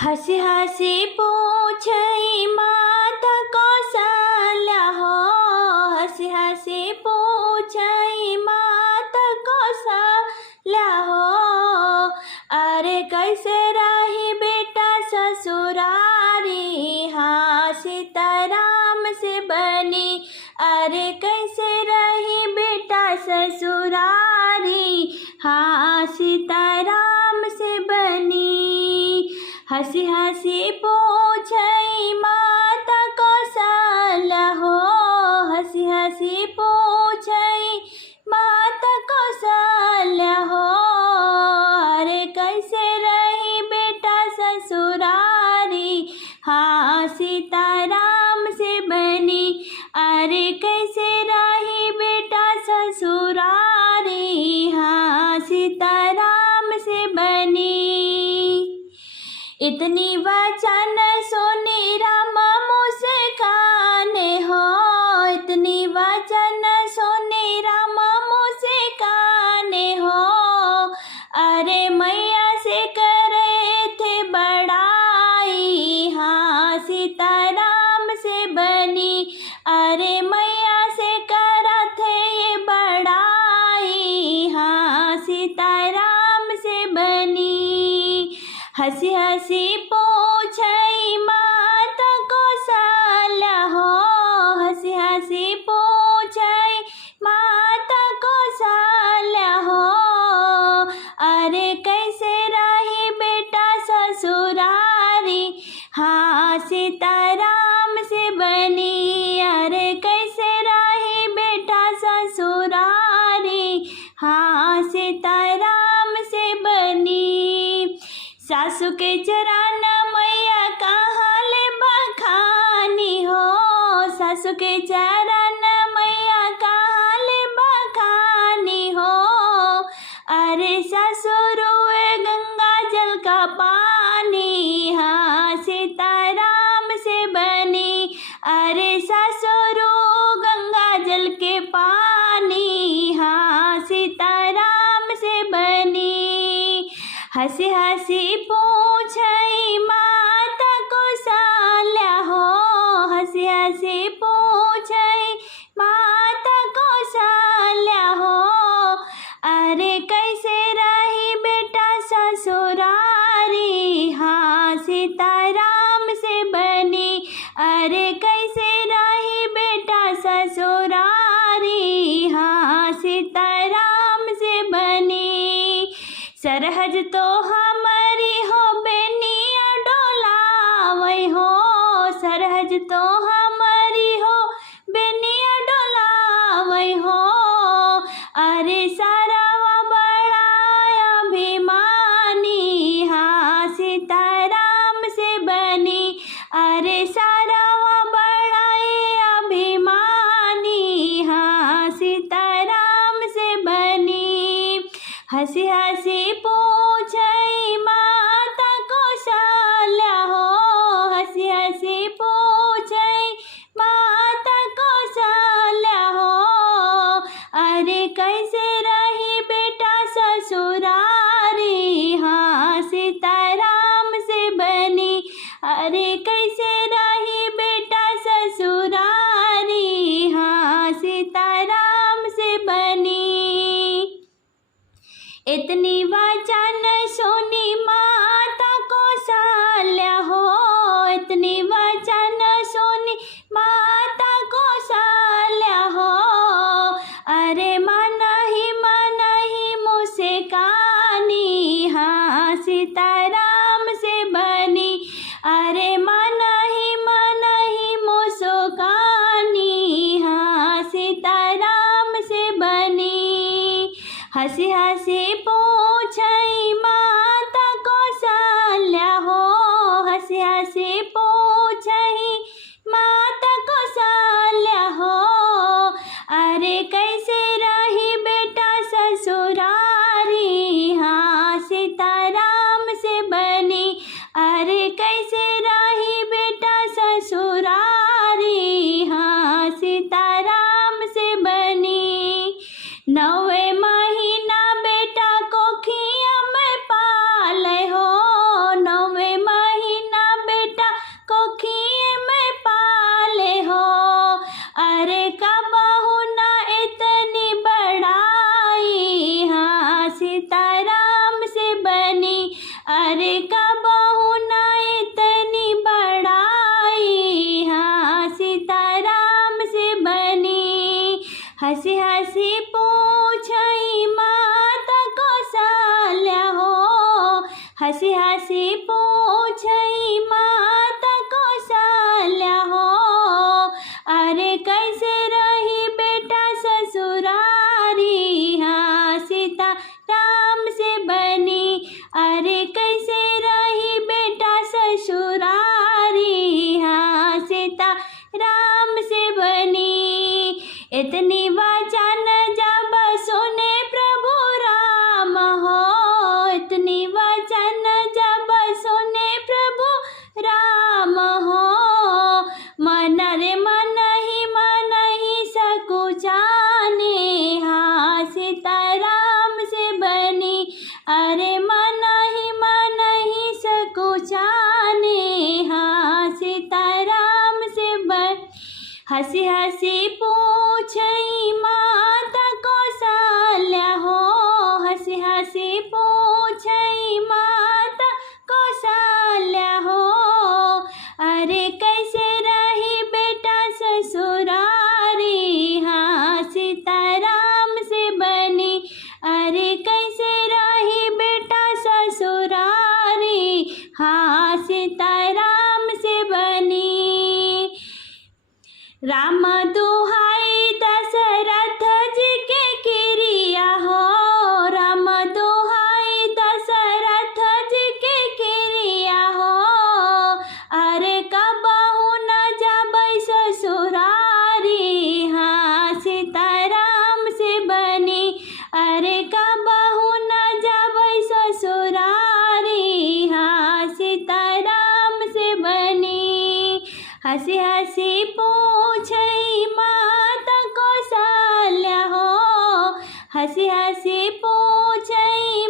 हंसी हंसी पूछई माता कौशल्या हो। हंसी हंसी पूछई माता कौशल्या हो। अरे कैसे रही बेटा ससुरारी, हाँ सीताराम से बनी। अरे कैसे रही बेटा ससुरारी, हाँ सीताराम से बनी। हंसी हंसी पूछई माता कौशल्या हो। हंसी हंसी पूछई माता कौशल्या हो। अरे कैसे रही बेटा ससुरारी, हाँ सीताराम से बनी। अरे कैसे रही बेटा ससुरारी, हाँ सीताराम से बनी। इतनी वचन सुनी राम मुस्काने हो। इतनी वचन सुनी राम मुस्काने हो। अरे मैया से करे थे बड़ाई, हाँ सीताराम से बनी। अरे मैया से करा थे ये बड़ाई, हाँ सीताराम से बनी। हंसी हंसी पूछई माता कौशल्या हो। हंसी हंसी पूछई माता कौशल्या हो। अरे कैसे रही बेटा ससुरारी, हाँ सीताराम से बनी। अरे कैसे रही बेटा ससुरारी, हाँ सीताराम से बनी। सासू के चरण मैया कहाँ ले बखानी हो। सासू के चरण मैया कहाँ ले बखानी हो। अरे ससुरुए गंगा जल का पानी, हाँ सीताराम से बनी। अरे ससुरु गंगा जल के पानी, हाँ सीताराम से बनी। हंसी हंसी पूछई माता कौशल्या हो। हंसी हंसी पूछई माता कौशल्या हो। अरे कैसे रही बेटा ससुरारी, हाँ सीताराम से बनी। अरे कैसे रही बेटा ससुरारी, हाँ सीताराम से बनी। सरहज तो हमारी हो बेनिया डोलावई हो। सरहज तो हमारी हो बेनिया डोलावई हो। अरे सारावा बड़ा अभिमानी, हाँ सीताराम से बनी। अरे सारावा बड़ा अभिमानी, हाँ सीताराम से बनी। हंसी हंसी पूछई माता कौशल्या हो। हंसी हंसी पूछई माता कौशल्या हो। अरे कैसे रही बेटा ससुरारी, हाँ सीताराम से बनी। अरे कैसे रही बेटा ससुरारी, हाँ सीताराम से बनी। इतनी वचन सुनी माता कौशल्या हो। इतनी वचन सुनी माता कौशल्या हो। अरे मन ही मुझसे कहानी, हाँ सीताराम से बनी। अरे मन ही मुस्कानी, हाँ सीताराम से बनी। हंसी हंसी पूछई माता कौशल्या हो। हंसी हंसी पूछई माता कौशल्या हो। अरे कैसे रही बेटा ससुरारी, हाँ सीताराम से बनी। अरे कैसे रही बेटा ससुरारी, हाँ सीताराम से बनी। 9वें महीना बेटा को खिया में पाले हो। 9वें महीना अरे कबहू न जाबै ससुरारी, हाँ सीताराम से बनी। हंसी हंसी पूछई माता कौशल्या हो, हंसी हंसी पूछई